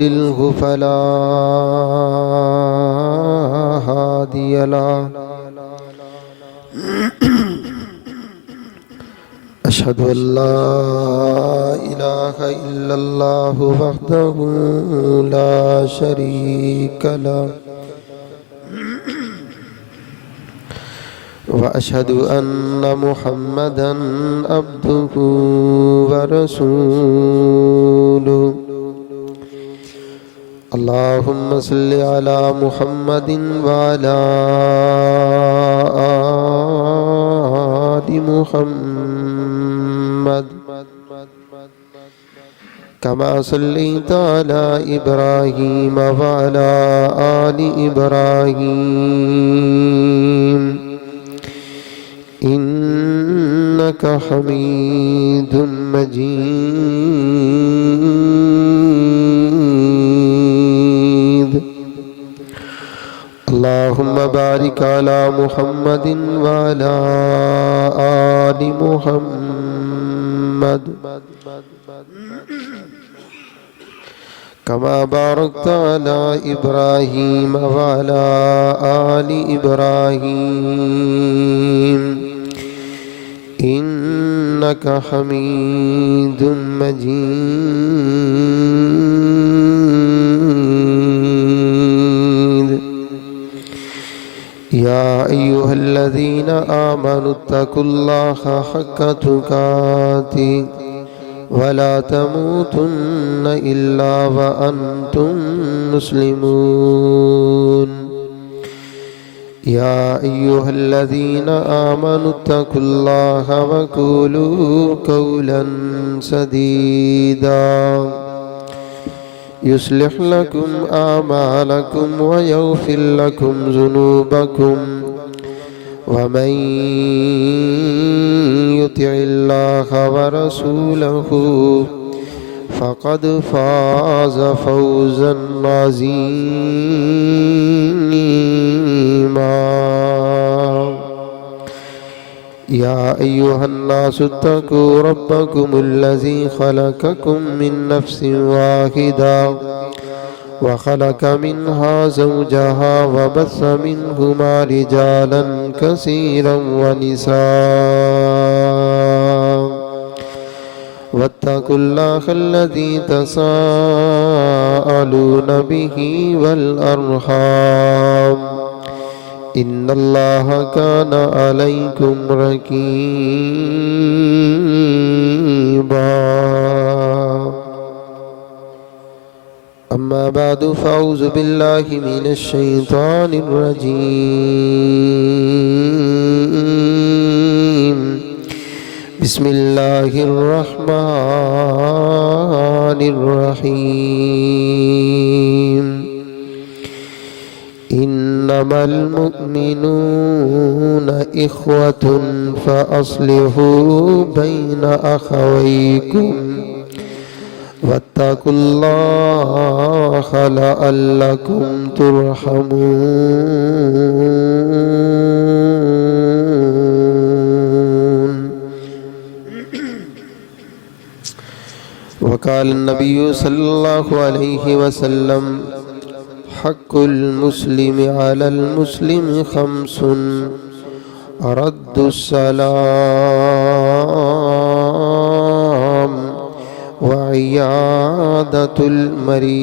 يضلله فلا هادي له أشهد أن لا إله إلا الله وحده لا شريك له وأشهد أن محمدًا عبده ورسوله اللهم صل على محمد وعلى آل محمد كما صليت على إبراهيم وعلى آل إبراهيم إنك حميد مجيد اللهم بارك على محمد وعلى آل محمد كما باركت على إبراهيم وعلى آل إبراهيم إنك حميد مجيد يا أيها الذين آمنوا اتقوا الله حق تقاته ولا تموتن إلا وأنتم مسلمون يا أيها الذين آمنوا اتقوا الله وقولوا قولا سديدا يصلح لكم أعمالكم ويغفر لكم ذنوبكم ومن يطع الله ورسوله فقد فاز فوزا عظيما يا أيها الناس اتقوا ربكم الذي خلقكم من نفس واحدة وخلق منها زوجها وبث منهما رجالا كثيرا ونساء واتقوا الله الذي تساءلون به والأرحام إن الله كان عليكم رقيبا أما بعد فأعوذ بالله من الشيطان الرجيم بسم الله الرحمن الرحيم إنما المؤمنون إخوة فأصلحوا بين أخويكم واتقوا الله لعلكم ترحمون وقال النبي صلى الله عليه وسلم حق المسلم على المسلم خمس رد السلام وعيادة المريض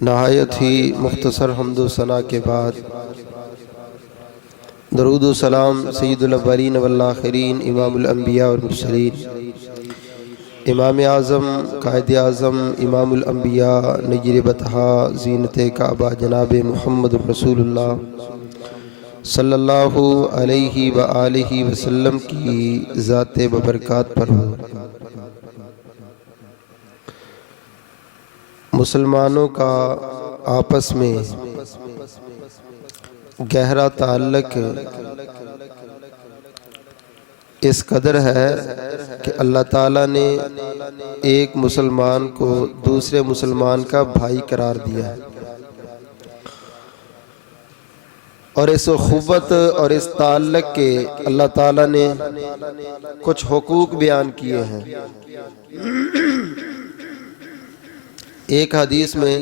نہایت ہی مختصر حمد و ثنا کے بعد درود و سلام سید الاولین والآخرین امام الانبیاء والمرسلین امام اعظم قائد اعظم امام الانبیاء نجر بطحا زینت کعبہ جناب محمد رسول اللہ صلی اللہ علیہ وآلہ وسلم کی ذات ببرکات پر ہو۔ مسلمانوں کا آپس میں گہرا تعلق اس قدر ہے کہ اللہ تعالیٰ نے ایک مسلمان کو دوسرے مسلمان کا بھائی قرار دیا ہے۔ اور اس اخوت اور اس تعلق کے اللہ تعالیٰ نے کچھ حقوق بیان کیے ہیں۔ ایک حدیث میں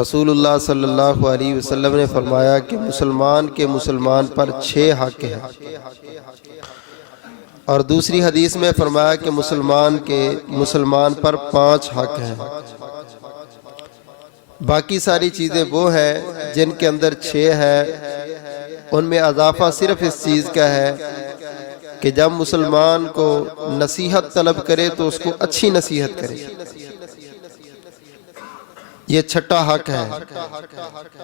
رسول اللہ صلی اللہ علیہ وسلم نے فرمایا کہ مسلمان کے مسلمان پر 6 حق ہیں، اور دوسری حدیث میں فرمایا کہ مسلمان کے مسلمان پر 5 حق ہیں۔ باقی ساری چیزیں وہ ہیں جن کے اندر 6 ہے، ان میں اضافہ صرف اس چیز کا ہے کہ جب مسلمان کو نصیحت طلب کرے تو اس کو اچھی نصیحت کرے، یہ 6واں حق ہے۔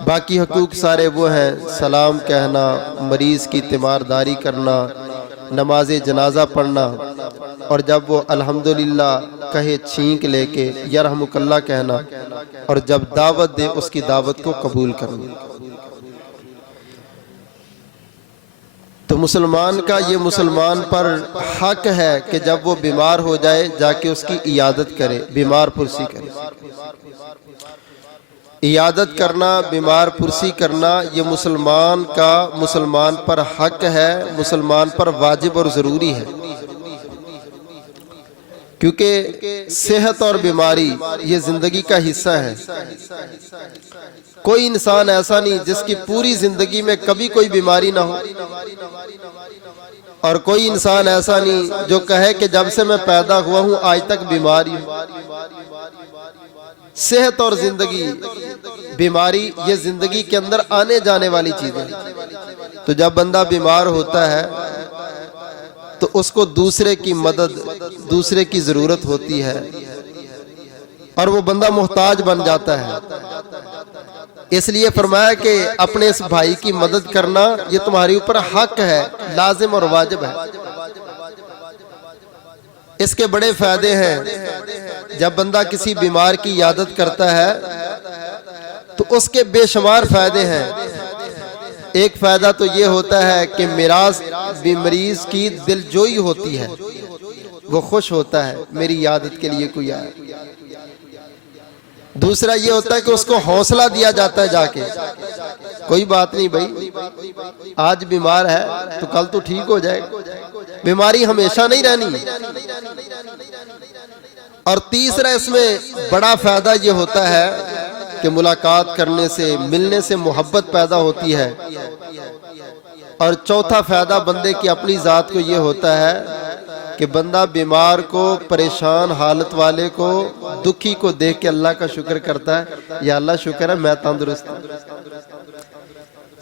باقی حقوق سارے وہ ہیں، سلام کہنا، مریض کی تیمارداری کرنا، نماز جنازہ پڑھنا، اور جب وہ الحمدللہ کہے چھینک لے کے یرحمک اللہ کہنا، اور جب دعوت دے اس کی دعوت کو قبول کرنا۔ تو مسلمان کا یہ مسلمان پر حق ہے کہ جب وہ بیمار ہو جائے جا کے اس کی عیادت کرے، بیمار پرسی کرے۔ عیادت کرنا، بیمار پرسی کرنا، یہ مسلمان کا مسلمان پر حق ہے، مسلمان پر واجب اور ضروری ہے، کیونکہ صحت اور بیماری یہ زندگی کا حصہ ہے۔ کوئی انسان ایسا نہیں جس کی پوری زندگی میں کبھی کوئی بیماری نہ ہو، اور کوئی انسان ایسا نہیں جو کہے کہ جب سے میں پیدا ہوا ہوں آج تک بیماری ہوں۔ صحت اور زندگی، بیماری یہ زندگی کے اندر آنے جانے والی چیزیں، تو جب بندہ بیمار ہوتا ہے تو اس کو دوسرے کی مدد، دوسرے کی ضرورت ہوتی ہے، اور وہ بندہ محتاج بن جاتا ہے۔ اس لیے فرمایا کہ اپنے اس بھائی کی مدد کرنا یہ تمہارے اوپر حق ہے، لازم اور واجب ہے۔ اس کے بڑے فائدے ہیں۔ جب بندہ کسی بیمار کی عیادت کرتا ہے تو اس کے بے شمار فائدے ہیں۔ ایک فائدہ تو یہ ہوتا ہے کہ مریض کی دلجوئی ہوتی ہے، وہ خوش ہوتا ہے میری عیادت کے لیے کوئی آیا۔ دوسرا یہ ہوتا ہے کہ اس کو حوصلہ دیا جاتا ہے جا کے، کوئی بات نہیں بھائی، آج بیمار ہے تو کل تو ٹھیک ہو جائے گا، بیماری ہمیشہ نہیں رہنی۔ اور تیسرا اس میں بڑا فائدہ یہ ہوتا ہے کہ ملاقات کرنے سے، ملنے سے محبت پیدا ہوتی ہے۔ اور چوتھا فائدہ بندے کی اپنی ذات کو یہ ہوتا ہے کہ بندہ بیمار کو، پریشان حالت والے کو، دکھی کو دیکھ کے اللہ کا شکر کرتا ہے، یا اللہ شکر ہے میں تندرست ہوں۔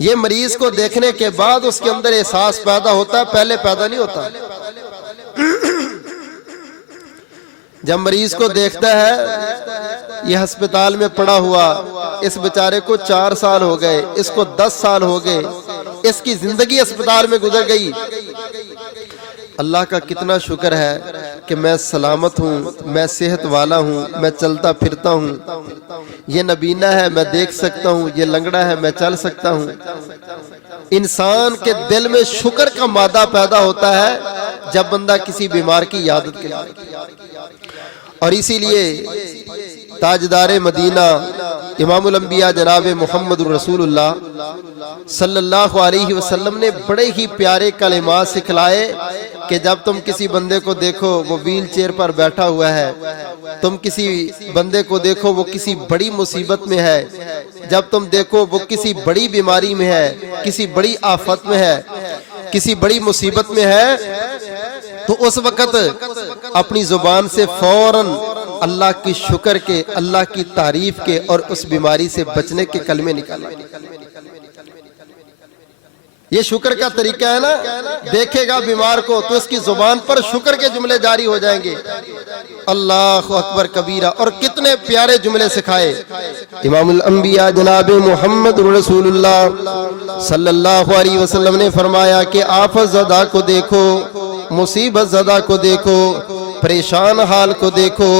یہ مریض کو دیکھنے کے بعد اس کے اندر احساس پیدا ہوتا ہے، پہلے پیدا نہیں ہوتا۔ جب مریض کو دیکھتا ہے یہ ہسپتال میں پڑا ہوا، اس بیچارے کو 4 سال ہو گئے، اس کو 10 سال ہو گئے، اس کی زندگی ہسپتال میں گزر گئی، اللہ کا کتنا شکر ہے کہ میں سلامت ہوں، میں صحت والا ہوں، میں چلتا پھرتا ہوں، یہ نبینا ہے میں دیکھ سکتا ہوں، یہ لنگڑا ہے میں چل سکتا ہوں۔ انسان کے دل میں شکر کا مادہ پیدا ہوتا ہے جب بندہ کسی بیمار کی عیادت کرے۔ اور اسی لیے تاجدار مدینہ امام الانبیاء جناب محمد رسول اللہ صلی اللہ علیہ وسلم نے بڑے ہی پیارے کلمات سکھلائے کہ جب تم کسی بندے کو دیکھو وہ ویل چیئر پر بیٹھا ہوا ہے، تم کسی بندے کو دیکھو وہ کسی بڑی مصیبت میں ہے، جب تم دیکھو وہ کسی بڑی بیماری میں ہے، کسی بڑی آفت میں ہے، کسی بڑی مصیبت میں ہے، تو اس وقت اپنی زبان سے فوراً اللہ کی شکر کے، اللہ کی تعریف کے اور اس بیماری سے بچنے کے کلمے نکالیں۔ یہ شکر کا طریقہ ہے نا، دیکھے گا بیمار کو تو اس کی زبان پر شکر کے جملے جاری ہو جائیں گے، اللہ اکبر کبیرہ، اور کتنے پیارے جملے سکھائے امام الانبیاء جناب محمد رسول اللہ صلی اللہ علیہ وسلم نے فرمایا کہ آفت زدہ کو دیکھو، مصیبت زدہ کو دیکھو، پریشان حال کو دیکھو،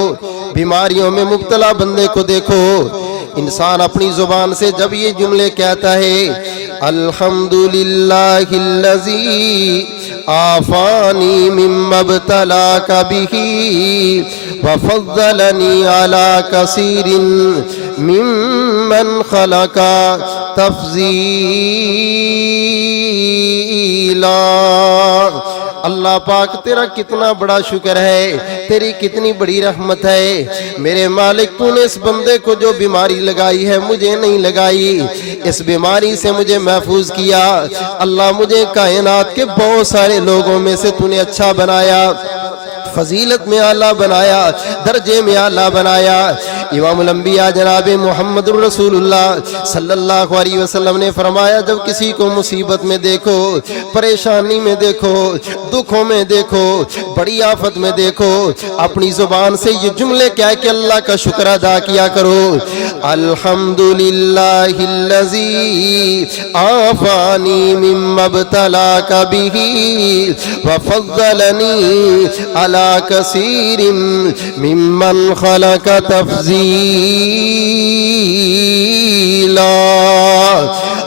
بیماریوں میں مبتلا بندے کو دیکھو، انسان اپنی زبان سے جب یہ جملے کہتا ہے الحمدللہ الذی عافانی مما ابتلاک بہ وفضلنی علی کثیر ممن خلق تفضیلا۔ اللہ پاک تیرا کتنا بڑا شکر ہے، تیری کتنی بڑی رحمت ہے میرے مالک، تو نے اس بندے کو جو بیماری لگائی ہے مجھے نہیں لگائی، اس بیماری سے مجھے محفوظ کیا۔ اللہ مجھے کائنات کے بہت سارے لوگوں میں سے تو نے اچھا بنایا، فضیلت میں اعلیٰ بنایا، درجے میں اعلیٰ بنایا۔ امام الانبیاء جناب محمد رسول اللہ صلی اللہ علیہ وسلم نے فرمایا، جب کسی کو مصیبت میں دیکھو، پریشانی میں دیکھو، دکھوں میں دیکھو، بڑی آفت میں دیکھو، اپنی زبان سے یہ جملے کہہ کے اللہ کا شکر ادا کیا کرو۔ الحمدللہ الذی عافانی مما ابتلاک بہ وفضلنی علی کثیر ممن خلق تفضیلا۔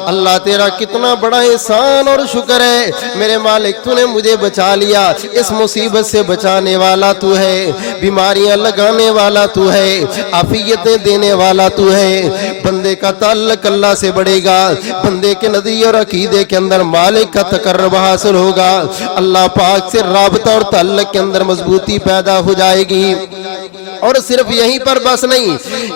اللہ تیرا کتنا بڑا احسان اور شکر ہے میرے مالک، تو نے مجھے بچا لیا، اس مصیبت سے بچانے والا تو ہے، بیماریاں لگانے والا تو ہے، عافیتیں دینے والا تو ہے۔ بندے کا تعلق اللہ سے بڑھے گا، بندے کے نظریے اور عقیدے کے اندر مالک کا تقرب حاصل ہوگا، اللہ پاک سے رابطہ اور تعلق کے اندر مضبوطی پیدا ہو جائے گی۔ اور صرف یہیں پر بس نہیں،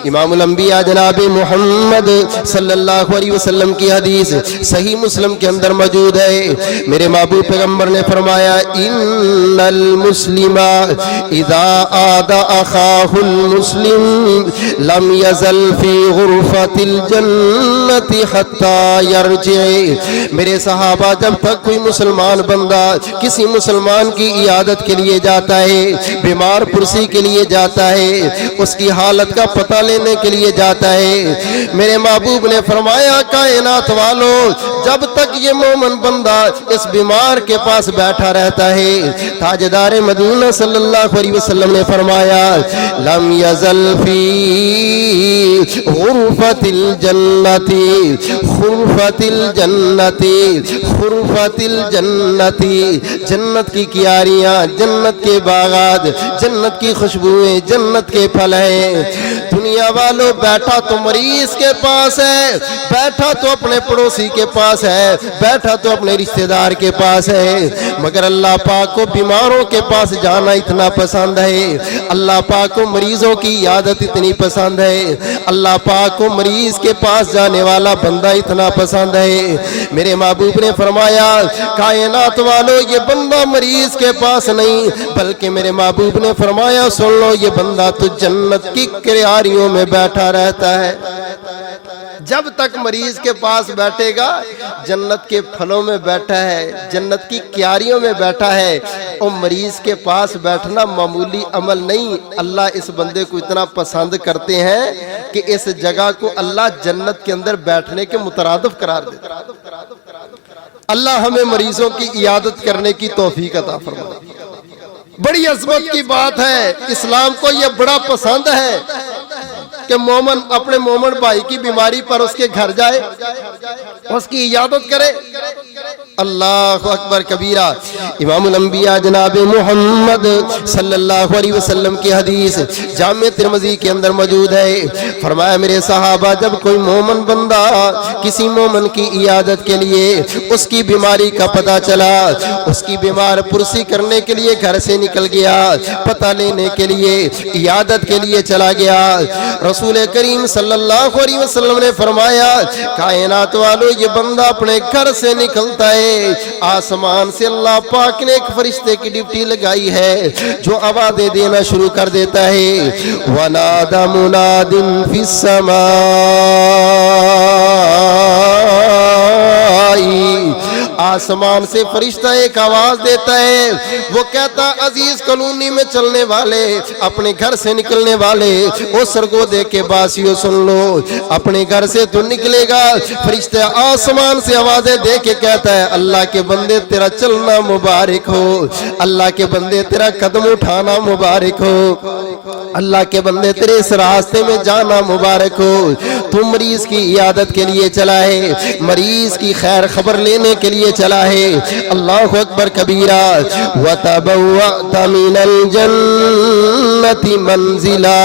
امام الانبیاء جناب محمد صلی اللہ علیہ وسلم کی حدیث صحیح مسلم کے اندر موجود ہے، میرے محبوب پیغمبر نے فرمایا، ان المسلم اذا عاد اخاہ المسلم لم یزل فی غرفۃ الجنت حتی یرجع۔ میرے صحابہ، جب تک کوئی مسلمان بندہ کسی مسلمان کی عیادت کے لیے جاتا ہے، بیمار پرسی کے لیے جاتا ہے، اس کی حالت کا پتہ لینے کے لیے جاتا ہے، میرے محبوب نے فرمایا، کائنات والو، جب تک یہ مومن بندہ اس بیمار کے پاس بیٹھا رہتا ہے، تاجدار مدینہ صلی اللہ علیہ وسلم نے فرمایا، لم یزل فی غرفۃ الجنت، غرفۃ الجنت، غرفۃ الجنت، جنت کی کیاریاں، جنت کے باغات، جنت کی خوشبوئیں، جنت کے پھل ہیں۔ دنیا والوں، بیٹھا تو مریض کے پاس ہے، بیٹھا تو اپنے پڑوسی کے پاس ہے، بیٹھا تو اپنے رشتہ دار کے پاس ہے، مگر اللہ پاک کو بیماروں کے پاس جانا اتنا پسند ہے، اللہ پاک کو مریضوں کی عیادت اتنی پسند ہے، اللہ پاک کو مریض کے پاس جانے والا بندہ اتنا پسند ہے۔ میرے محبوب نے فرمایا، کائنات والوں، یہ بندہ مریض کے پاس نہیں، بلکہ میرے محبوب نے فرمایا، سن لو، یہ بندہ تو جنت کی کیاریوں میں بیٹھا رہتا ہے۔ جب تک مریض کے پاس بیٹھے گا، جنت کے پھلوں میں بیٹھا ہے، جنت کی کیاریوں میں بیٹھا ہے۔ اور مریض کے پاس بیٹھنا معمولی عمل نہیں، اللہ اس بندے کو اتنا پسند کرتے ہیں کہ اس جگہ کو اللہ جنت کے اندر بیٹھنے کے مترادف قرار دیتا ہے۔ اللہ ہمیں مریضوں کی عیادت کرنے کی توفیق عطا فرمائے۔ بڑی عظمت کی بات ہے، اسلام کو یہ بڑا پسند ہے کہ مومن اپنے مومن بھائی کی بیماری پر اس کے گھر جائے، اس کی عیادت کرے۔ اللہ اکبر کبیرہ۔ امام الانبیاء جناب محمد صلی اللہ علیہ وسلم کی حدیث جامع ترمذی کے اندر موجود ہے، فرمایا، میرے صحابہ، جب کوئی مومن بندہ کسی مومن کی عیادت کے لیے اس کی بیماری کا پتہ چلا، اس کی بیمار پرسی کرنے کے لیے گھر سے نکل گیا، پتہ لینے کے لیے، عیادت کے لیے چلا گیا، رسول کریم صلی اللہ علیہ وسلم نے فرمایا، کائنات والو، یہ بندہ اپنے گھر سے نکلتا ہے، آسمان سے اللہ پاک نے ایک فرشتے کی ڈیوٹی لگائی ہے جو آوازیں دینا شروع کر دیتا ہے، وَنَادَ مُنَادٍ فِي السَّمَاءِ، آسمان سے فرشتہ ایک آواز دیتا ہے، وہ کہتا، عزیز کالونی میں چلنے والے، اپنے گھر سے نکلنے والے، وہ سرگودے کے باسیوں سن لو، اپنے گھر سے تو نکلے گا، فرشتہ آسمان سے آوازیں دے کے کہتا ہے، اللہ کے بندے تیرا چلنا مبارک ہو، اللہ کے بندے تیرا قدم اٹھانا مبارک ہو۔ اللہ کے بندے تیرے اس راستے میں جانا مبارک ہو. تو مریض کی عیادت کے لیے چلا ہے, مریض کی خیر خبر لینے کے لیے چلا ہے. اللہ اکبر کبیرہ. وَتَبَوَّأْتَ مِنَ الْجَنَّةِ مَنْزِلًا,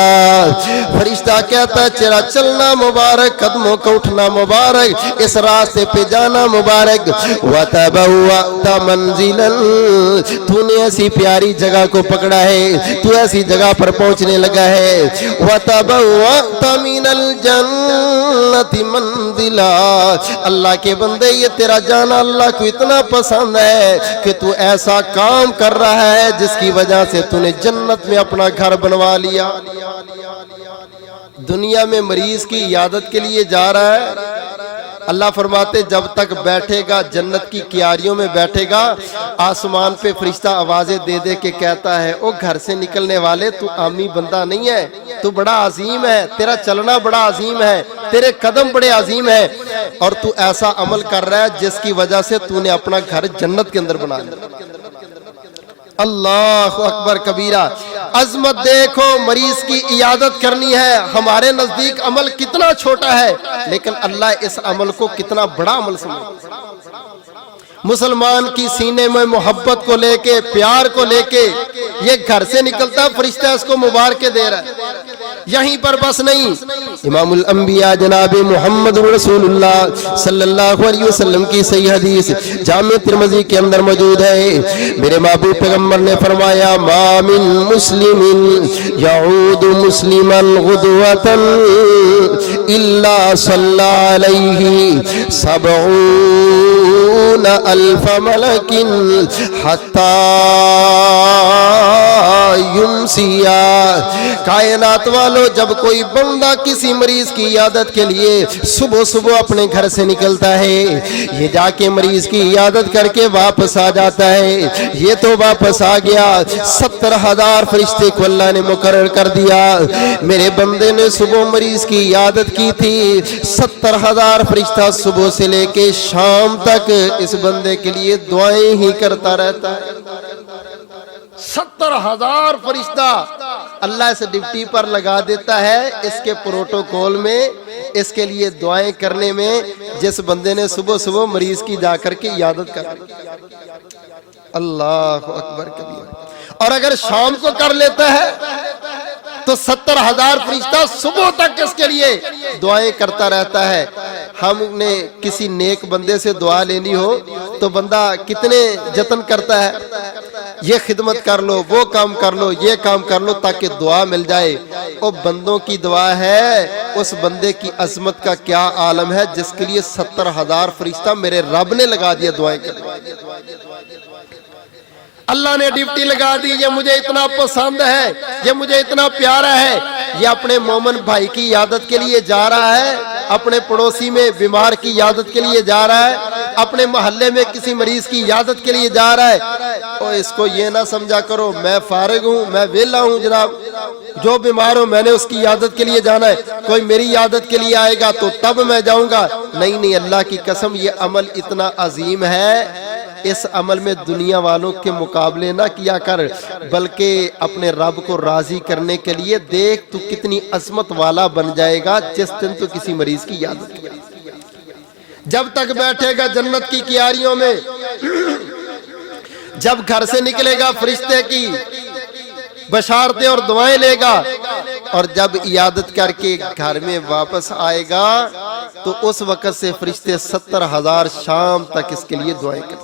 فرشتہ کہتا چلا چلنا مبارک, قدموں کو اٹھنا مبارک, اس راستے پہ جانا مبارک. وَتَبَوَّأْتَ مَنْزِلًا, تو نے ایسی پیاری جگہ کو پکڑا ہے, تو ایسی جگہ پر پہنچنے لگا ہے. وَتَبَوَّأْتَ مِنَ الْجَنَّةِ مَنْزِلًا, اللہ کے بندے یہ تیرا جانا اللہ کو اتنا پسند ہے کہ تو ایسا کام کر رہا ہے جس کی وجہ سے تو نے جنت میں اپنا گھر بنوا لیا. دنیا میں مریض کی عیادت کے لیے جا رہا ہے, اللہ فرماتے جب تک بیٹھے گا جنت کی کیاریوں میں بیٹھے گا, آسمان پہ فرشتہ آوازیں دے دے کے کہتا ہے او گھر سے نکلنے والے تو عامی بندہ نہیں ہے, تو بڑا عظیم ہے, تیرا چلنا بڑا عظیم ہے, تیرے قدم بڑے عظیم ہے, اور تو ایسا عمل کر رہا ہے جس کی وجہ سے تو نے اپنا گھر جنت کے اندر بنا لیا. اللہ اکبر کبیرہ. عظمت دیکھو, مریض کی عیادت کرنی ہے. ہمارے نزدیک عمل کتنا چھوٹا ہے, لیکن اللہ اس عمل کو کتنا بڑا عمل سمجھتا ہے. مسلمان کی سینے میں محبت کو لے کے, پیار کو لے کے یہ گھر سے نکلتا, فرشتہ اس کو مبارکیں دے رہا ہے. یہیں پر بس نہیں, امام الانبیاء جناب محمد رسول اللہ صلی اللہ علیہ وسلم کی صحیح حدیث جامع ترمذی کے اندر موجود ہے. میرے محبوب پیغمبر نے فرمایا ما من مسلم یعود مسلما غدوة الا صلی علیہ 70,000 ملک حتی یمسیا. کائنات والو, جب کوئی بندہ کسی مریض کی عیادت کے لیے صبح صبح اپنے گھر سے نکلتا ہے, یہ جا کے مریض کی عیادت کر کے واپس آ جاتا ہے, یہ تو واپس آ گیا, 70,000 فرشتے کو اللہ نے مقرر کر دیا. میرے بندے نے صبح مریض کی عیادت کی تھی, 70,000 فرشتہ صبح سے لے کے شام تک اس بندے کے لیے دعائیں ہی کرتا رہتا ہے. 70,000 فرشتہ اللہ اس ڈیوٹی پر لگا دیتا ہے, اس کے پروٹوکول میں, اس کے لیے دعائیں کرنے میں, جس بندے نے صبح صبح مریض کی جا کر کے عیادت کر. اللہ اکبر کبیر. اور اگر شام کو کر لیتا ہے تو 70,000 فرشتہ صبح تک اس کے لیے دعائیں کرتا رہتا ہے. ہم نے کسی نیک بندے سے دعا لینی ہو تو بندہ کتنے جتن کرتا ہے, یہ خدمت کر لو, وہ کام کر لو, یہ کام کر لو تاکہ دعا مل جائے. وہ بندوں کی دعا ہے, اس بندے کی عظمت کا کیا عالم ہے جس کے لیے 70,000 فرشتہ میرے رب نے لگا دیا دعائیں کرنے. اللہ نے ڈیوٹی لگا دی, یہ مجھے اتنا پسند ہے, یہ مجھے اتنا پیارا ہے, یہ اپنے مومن بھائی کی عیادت کے لیے جا رہا ہے, اپنے پڑوسی میں بیمار کی عیادت کے لیے جا رہا ہے, اپنے محلے میں کسی مریض کی عیادت کے لیے جا رہا ہے. اور اس کو یہ نہ سمجھا کرو میں فارغ ہوں, میں ویلا ہوں, جناب جو بیمار ہوں میں نے اس کی عیادت کے لیے جانا ہے, کوئی میری عیادت کے لیے آئے گا تو تب میں جاؤں گا. نہیں نہیں, اللہ کی قسم یہ عمل اتنا عظیم ہے, اس عمل میں دنیا والوں کے مقابلے نہ کیا کر, بلکہ اپنے رب کو راضی کرنے کے لیے دیکھ تو کتنی عظمت والا بن جائے گا جس دن تو کسی مریض کی عیادت کرے. جب تک بیٹھے گا جنت کی کیاریوں میں, جب گھر سے نکلے گا فرشتے کی بشارتیں اور دعائیں لے گا, اور جب عیادت کر کے گھر میں واپس آئے گا تو اس وقت سے فرشتے 70,000 شام تک اس کے لیے دعائیں کرتے ہیں.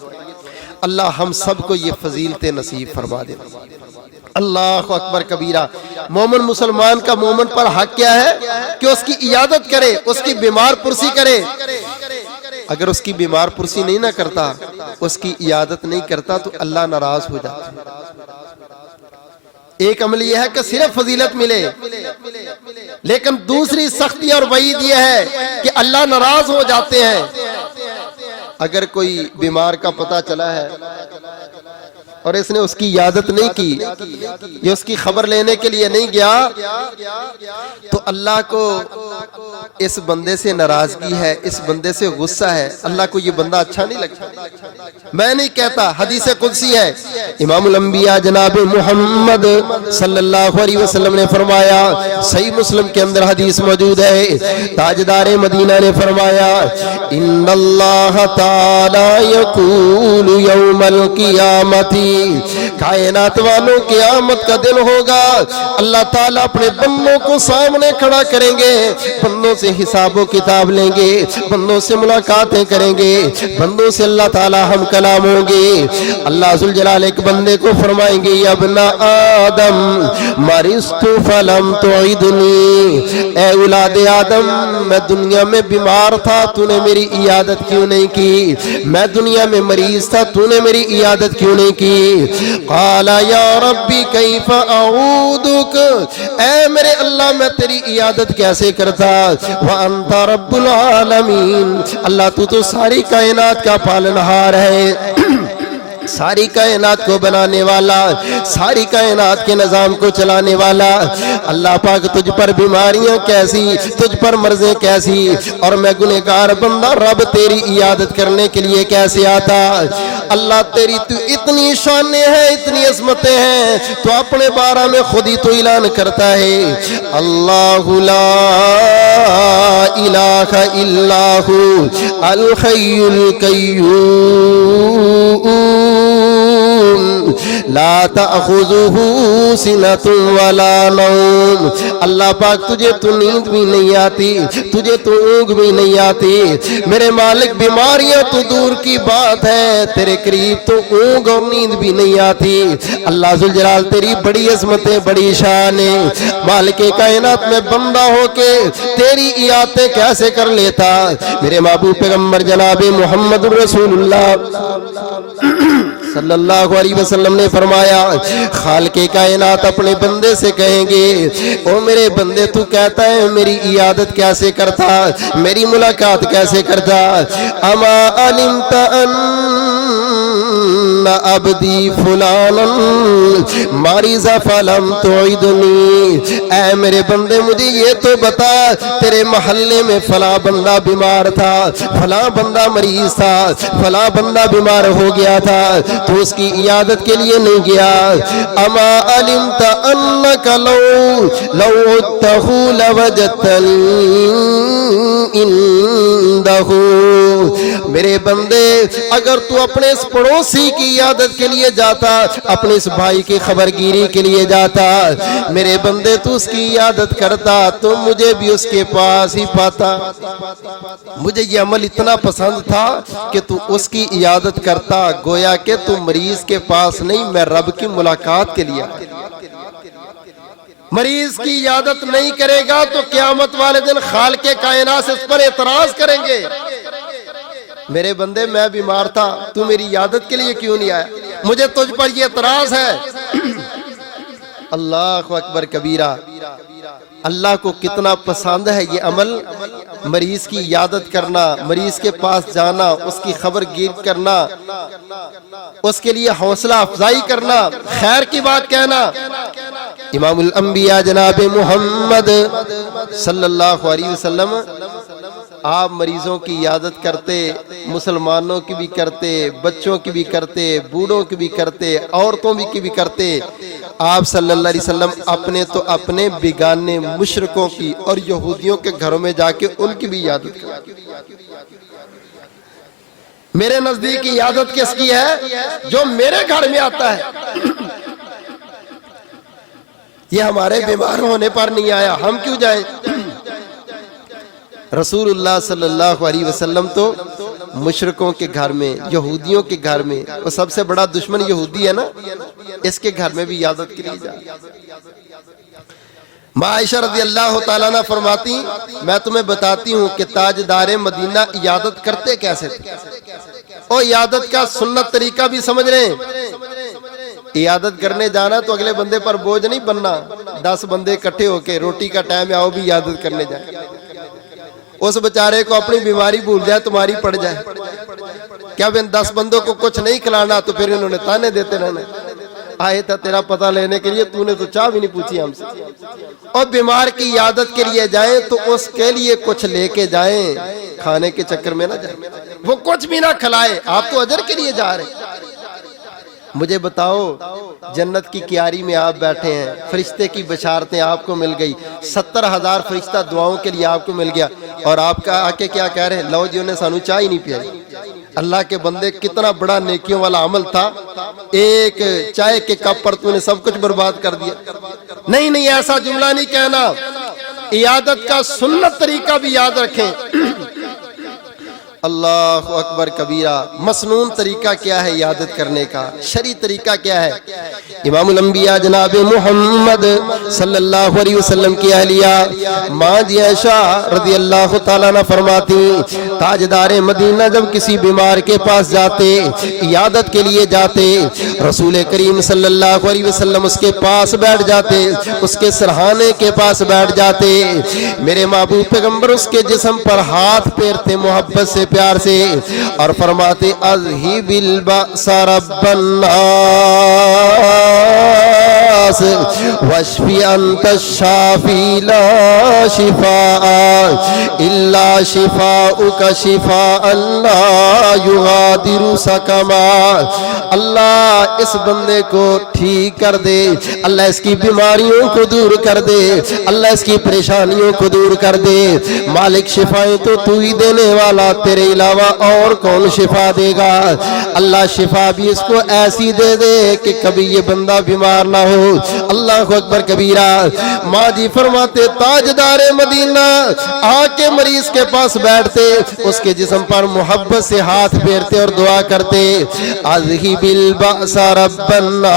اللہ ہم سب کو یہ فضیلت نصیب فرما دے. اللہ اکبر کبیرہ. مومن مسلمان کا مومن پر حق کیا ہے کہ اس کی عیادت کرے, اس کی بیمار پرسی کرے. اگر اس کی بیمار پرسی نہیں نہ کرتا, اس کی عیادت نہیں کرتا تو اللہ ناراض ہو جاتا ہے. ایک عمل یہ ہے کہ صرف فضیلت ملے, لیکن دوسری سختی اور وعید یہ ہے کہ اللہ ناراض ہو جاتے ہیں. اگر کوئی بیمار کا پتہ چلا ہے اور اس نے اس کی عیادت نہیں کی، یہ اس کی خبر لینے کے لیے نہیں گیا، تو اللہ کو اس بندے سے ناراضگی ہے، اس بندے سے غصہ ہے، اللہ کو یہ بندہ اچھا نہیں لگتا۔ میں نہیں کہتا، حدیث قدسی ہے، امام الانبیاء جناب محمد صلی اللہ علیہ وسلم نے فرمایا، صحیح مسلم کے اندر حدیث موجود ہے، تاجدار مدینہ نے فرمایا، ان اللہ تعالی یقول یوم القیامت، کائنات والوں قیامت کا دن ہوگا، اللہ تعالیٰ اپنے بندوں کو سامنے کھڑا کریں گے، بندوں سے حساب و کتاب لیں گے، بندوں سے ملاقاتیں کریں گے، بندوں سے اللہ تعالیٰ ہم کلام ہوں گے۔ اللہ ذوالجلال ایک بندے کو فرمائیں گے، یا ابن آدم مرضت فلم تعدنی، اے اولاد آدم میں دنیا میں بیمار تھا، تو نے میری عیادت کیوں نہیں کی؟ میں دنیا میں مریض تھا، تو نے میری عیادت کیوں نہیں کی؟ قال یا ربی کیف اعودک، اے میرے اللہ میں تیری عیادت کیسے کرتا؟ وانت رب العالمین، اللہ تو ساری کائنات کا پالنہار ہے، ساری کائنات کو بنانے والا، ساری کائنات کے نظام کو چلانے والا، اللہ پاک تجھ پر بیماریاں کیسی، تجھ پر مرضیں کیسی، اور میں گنہگار بندہ رب تیری عیادت کرنے کے لیے کیسے آتا؟ اللہ تیری تو اتنی شانیں ہیں، اتنی عظمتیں ہیں، تو اپنے بارے میں خود ہی تو اعلان کرتا ہے، اللہ لا الہ الا ہو الحی القیوم لا تأخذہ سنۃ ولا نوم، اللہ پاک تجھے تو نیند بھی نہیں آتی، تجھے تو اونگ بھی نہیں آتی، میرے مالک بیماریاں تو دور کی بات ہے، تیرے قریب تو اونگ اور نیند بھی نہیں آتی۔ اللہ ذوالجلال تیری بڑی عظمتیں، بڑی شانیں، مالک کائنات میں بندہ ہو کے تیری عیادتیں کیسے کر لیتا؟ میرے محبوب پیغمبر جناب محمد رسول اللہ صلی اللہ علیہ وسلم نے فرمایا، خالق کائنات اپنے بندے سے کہیں گے، او میرے بندے تو کہتا ہے میری عیادت کیسے کرتا، میری ملاقات کیسے کرتا؟ اما علمت ان عبدی فلانا مریض فلم تعدنی، اے میرے بندے مجھے یہ تو بتا، تیرے محلے میں فلاں بندہ بیمار تھا، فلاں بندہ مریض تھا، فلاں بندہ بیمار ہو گیا تھا، تو اس کی عیادت کے لیے نہیں گیا؟ اما علمت انک لو عدتہ لوجدتنی عندہ، میرے بندے اگر تو اپنے اس پڑوسی کی عیادت کے لیے جاتا، اپنے اس بھائی کی خبرگیری کے لیے جاتا، میرے بندے تو اس کی عیادت کرتا تو مجھے بھی اس کے پاس ہی پاتا۔ مجھے یہ عمل اتنا پسند تھا کہ تو اس کی عیادت کرتا، گویا کہ تو مریض کے پاس نہیں، میں رب کی ملاقات کے لیے۔ مریض کی عیادت نہیں کرے گا تو قیامت والے دن خالق کائنات سے اس پر اعتراض کریں گے، میرے بندے میں بیمار تھا، تو میری عیادت کے لیے کیوں نہیں آیا؟ مجھے تجھ پر یہ اعتراض ہے۔ اللہ اکبر کبیرہ، اللہ کو کتنا پسند ہے یہ عمل، مریض کی عیادت کرنا، مریض کے پاس جانا، اس کی خبر گیر کرنا، اس کے لیے حوصلہ افزائی کرنا، خیر کی بات کہنا۔ امام الانبیاء جناب محمد صلی اللہ علیہ وسلم آپ مریضوں کی عیادت کرتے، مسلمانوں کی بھی کرتے، بچوں کی بھی کرتے، بوڑھوں کی بھی کرتے، عورتوں کی بھی کرتے۔ آپ صلی اللہ علیہ وسلم اپنے تو اپنے بیگانے مشرکوں کی اور یہودیوں کے گھروں میں جا کے ان کی بھی عیادت کرتے۔ میرے نزدیک عیادت کس کی ہے؟ جو میرے گھر میں آتا ہے۔ یہ ہمارے بیمار ہونے پر نہیں آیا، ہم کیوں جائیں؟ رسول اللہ صلی اللہ علیہ وسلم تو مشرکوں کے گھر میں، یہودیوں کے گھر میں، وہ سب سے بڑا دشمن یہودی ہے نا، اس کے گھر میں بھی عیادت کے لیے جائے۔ ماں عائشہ رضی اللہ تعالیٰ عنہ فرماتی، میں تمہیں بتاتی ہوں کہ تاجدار مدینہ عیادت کرتے کیسے تھے، اور عیادت کا سنت طریقہ بھی سمجھ رہے ہیں۔ عیادت کرنے جانا تو اگلے بندے پر بوجھ نہیں بننا، 10 بندے اکٹھے ہو کے روٹی کا ٹائم ہے آؤ بھی عیادت کرنے جائیں، اس بیچارے کو اپنی بیماری بھول جائے، تمہاری پڑ جائے، کہ اب ان 10 بندوں کو کچھ نہیں کھلانا، تو پھر انہوں نے تانے دیتے رہنا، آئے تھا تیرا پتہ لینے کے لیے، تو نے تو چاہ بھی نہیں پوچھی ہم سے۔ اور بیمار کی عیادت کے لیے جائیں تو اس کے لیے کچھ لے کے جائیں، کھانے کے چکر میں نہ جائیں، وہ کچھ بھی نہ کھلائے، آپ تو اجر کے لیے جا رہے ہیں۔ مجھے بتاؤ، جنت کی کیاری میں آپ بیٹھے ہیں، فرشتے کی بشارتیں آپ کو مل گئی، 70,000 فرشتہ دعاؤں کے لیے آپ کو مل گیا، اور آپ کا آ کے کیا کہہ رہے ہیں؟ لو جی انہیں سانو چائے نہیں پیا۔ اللہ کے بندے، کتنا بڑا نیکیوں والا عمل تھا، ایک چائے کے کپ پر تو نے سب کچھ برباد کر دیا۔ نہیں نہیں، ایسا جملہ نہیں کہنا، عیادت کا سنت طریقہ بھی یاد رکھیں۔ اللہ اکبر کبیرہ۔ مسنون طریقہ کیا ہے عیادت کرنے کا؟ شرعی طریقہ کیا ہے؟ امام الانبیاء جناب محمد صلی اللہ علیہ وسلم کی اہلیہ ماں جی عائشہ رضی اللہ تعالیٰ عنہ فرماتی، تاجدار مدینہ جب کسی بیمار کے پاس جاتے، عیادت کے لیے جاتے، رسول کریم صلی اللہ علیہ وسلم اس کے پاس بیٹھ جاتے، اس کے سرہانے کے پاس بیٹھ جاتے، میرے محبوب پیغمبر اس کے جسم پر ہاتھ پھیرتے محبت سے، پیار سے، اور فرماتے اذہب البأس رب الناس واشفی انت الشافی لا شفاء الا شفاءک شفاء لا یغادر سقما۔ اللہ اس بندے کو ٹھیک کر دے، اللہ اس کی بیماریوں کو دور کر دے، اللہ اس کی پریشانیوں کو دور کر دے۔ مالک شفائیں تو تو ہی دینے والا، تیرے علاوہ اور کون شفا دے گا؟ اللہ شفا بھی اس کو ایسی دے دے کہ کبھی یہ بندہ بیمار نہ ہو۔ اللہ اکبر کبیرہ۔ ماں جی فرماتے تاجدار مدینہ آ کے مریض کے پاس بیٹھتے، اس کے جسم پر محبت سے ہاتھ پھیرتے اور دعا کرتے، اذہب البأس رب الناس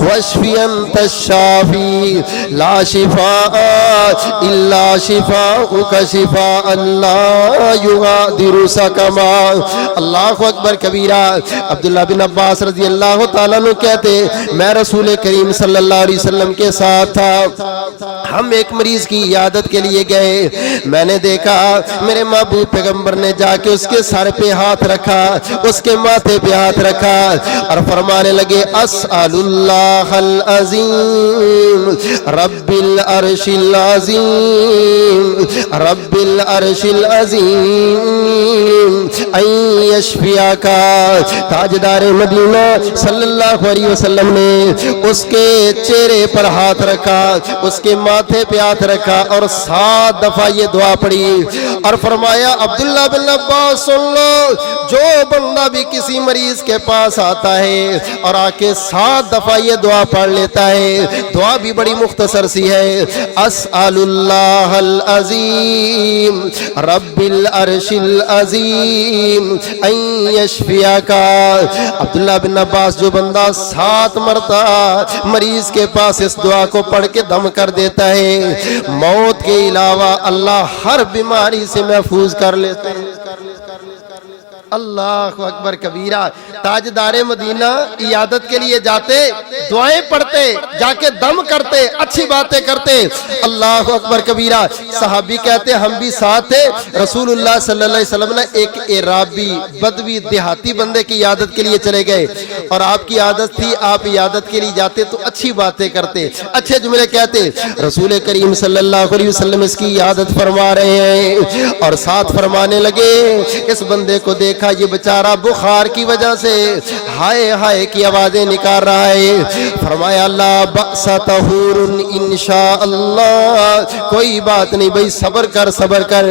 واشفی انت الشافی لا شفاء الا شفاءک شفاء لا یغادر سقما۔ اللہ اکبر کبیرہ۔ عبداللہ بن عباس رضی اللہ تعالیٰ عنہ کہتے، میں رسول کریم صلی اللہ علیہ وسلم کے ساتھ تھا، ہم ایک مریض کی عیادت کے لیے گئے، میں نے دیکھا میرے محبوب پیغمبر نے جا کے اس کے سر پہ ہاتھ رکھا، اس کے ماتھے پہ ہاتھ رکھا، اور فرمانے لگے اسأل اللہ العظیم رب العرش العظیم رب العرش العظیم ان یشفیک۔ تاجدار مدینہ صلی اللہ علیہ وسلم نے اس کے چہرے پر ہاتھ رکھا، اس کے ماتھے پہ ہاتھ رکھا، اور 7 دفعہ یہ دعا پڑھی، اور فرمایا عبداللہ بن عباس سن لو، جو بندہ بھی کسی مریض کے پاس آتا ہے اور آ کے 7 دفعہ یہ دعا پڑھ لیتا ہے، دعا بھی بڑی مختصر سی ہے، اسأل اللہ العظیم رب العرش العظیم ان یشفیک۔ عبداللہ بن عباس جو بندہ 7 مرتبہ مریض کے پاس اس دعا کو پڑھ کے دم کر دیتا ہے، موت کے علاوہ اللہ ہر بیماری سے محفوظ کر لیتا ہے۔ اللہ اکبر کبیرہ۔ تاجدار مدینہ عیادت کے لیے جاتے، دعائیں پڑھتے، جا کے دم کرتے، اچھی باتیں کرتے۔ اللہ اکبر کبیرہ۔ صحابی کہتے ہم بھی ساتھ تھے، رسول اللہ صلی اللہ علیہ وسلم نے ایک عرابی بدوی دیہاتی بندے کی عیادت کے لیے چلے گئے، اور آپ کی عادت تھی آپ عیادت کے لیے جاتے تو اچھی باتیں کرتے، اچھے جملے کہتے۔ رسول کریم صلی اللہ علیہ وسلم اس کی عیادت فرما رہے ہیں، اور ساتھ فرمانے لگے اس بندے کو دیکھا یہ بیچارہ بخار کی وجہ سے ہائے ہائے کی آوازیں نکال رہا ہے۔ فرمایا لا بأس طہور انشاءاللہ، کوئی بات نہیں بھئی، صبر کر صبر کر،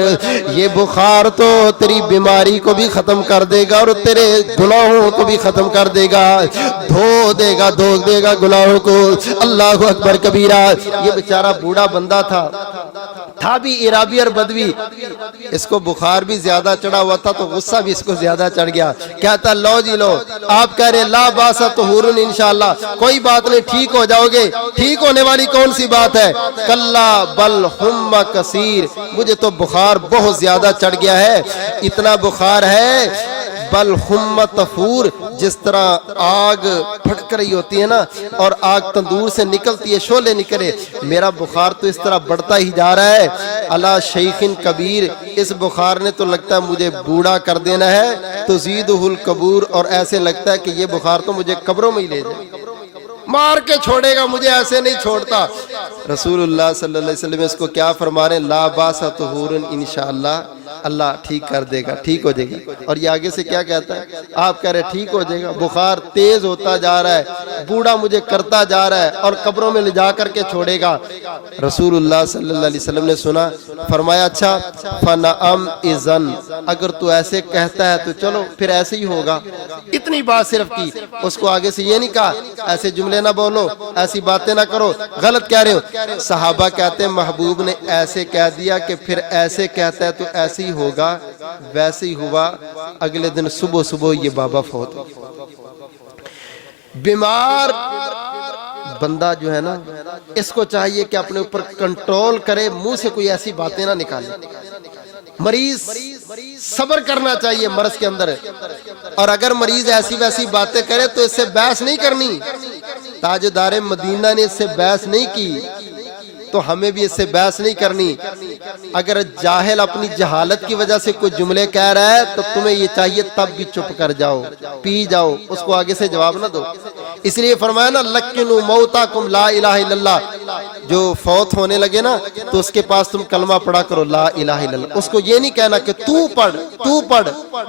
یہ بخار تو تیری بیماری کو بھی ختم کر دے گا اور تیرے گناہوں کو بھی ختم کر دے گا، دھو دے گا گناہوں کو۔ اللہ اکبر کبیرہ۔ یہ بیچارہ بوڑھا بندہ تھا بھی عرابی اور بدوی، اس کو بخار بھی زیادہ چڑھا ہوا تھا تو غصہ بھی اس کو زیادہ چڑھ گیا۔ کہتا لو جی لو، آپ کہہ رہے لا باس طہور انشاءاللہ، کوئی بات نہیں ٹھیک ہو جاؤ گے، ٹھیک ہونے والی کون سی بات ہے؟ کلا بل ہم کثیر، مجھے تو بخار بہت زیادہ چڑھ گیا ہے، اتنا بخار ہے بل ہم تفور، جس طرح آگ پھٹک رہی ہوتی ہے نا اور آگ تندور سے نکلتی ہے، شعلے نکلے، میرا بخار تو اس طرح بڑھتا ہی جا رہا ہے۔ الا شیخ کبیر، اس بخار نے تو لگتا ہے مجھے بوڑھا کر دینا ہے، تزیدہ القبور، اور ایسے لگتا ہے کہ یہ بخار تو مجھے قبروں میں ہی لے جائے، مار کے چھوڑے گا، مجھے ایسے نہیں چھوڑتا۔ رسول اللہ صلی اللہ علیہ وسلم اس کو کیا فرما رہے ہیں؟ لا باس طہور انشاءاللہ، اللہ ٹھیک کر دے گا، ٹھیک ہو جائے گی۔ اور یہ آگے سے کیا کہتا ہے؟ آپ کہہ رہے ٹھیک ہو جائے گا، بخار تیز ہوتا جا رہا ہے، بوڑھا مجھے کرتا جا رہا ہے اور قبروں میں لے جا کر کے چھوڑے گا۔ رسول اللہ صلی اللہ علیہ وسلم نے سنا، فرمایا اچھا فنعم اذن، اگر تو ایسے کہتا ہے تو چلو پھر ایسے ہی ہوگا۔ اتنی بات صرف کی، اس کو آگے سے یہ نہیں کہا ایسے جملے نہ بولو، ایسی باتیں نہ کرو، غلط کہہ رہے ہو۔ صحابہ کہتے ہیں محبوب نے ایسے کہہ دیا کہ پھر ایسے کہتا ہے تو ایسے ہی ہوگا، ویسے ہی ہوا۔ اگلے دن صبح صبح یہ بابا فوت ہو۔ بیمار بندہ جو ہے نا، اس کو چاہیے کہ اپنے اوپر کنٹرول کرے، منہ سے کوئی ایسی باتیں نہ نکالے۔ مریض صبر کرنا چاہیے مرض کے اندر، اور اگر مریض ایسی ویسی باتیں کرے تو اس سے بحث نہیں کرنی۔ تاجدار مدینہ نے اس سے بحث نہیں کی تو ہمیں بھی اس سے بحث نہیں کرنی۔ اگر جاہل اپنی جہالت کی وجہ سے کوئی جملے کہہ رہا ہے تو تمہیں یہ چاہیے تب بھی چپ کر جاؤ، پی جاؤ، اس کو آگے سے جواب نہ دو۔ اس لیے فرمایا نا لکنوا موتاکم لا الہ الا اللہ، جو فوت ہونے لگے نا تو اس کے پاس تم کلمہ پڑھا کرو لا الہ الا اللہ۔ اس کو یہ نہیں کہنا کہ تو پڑھ،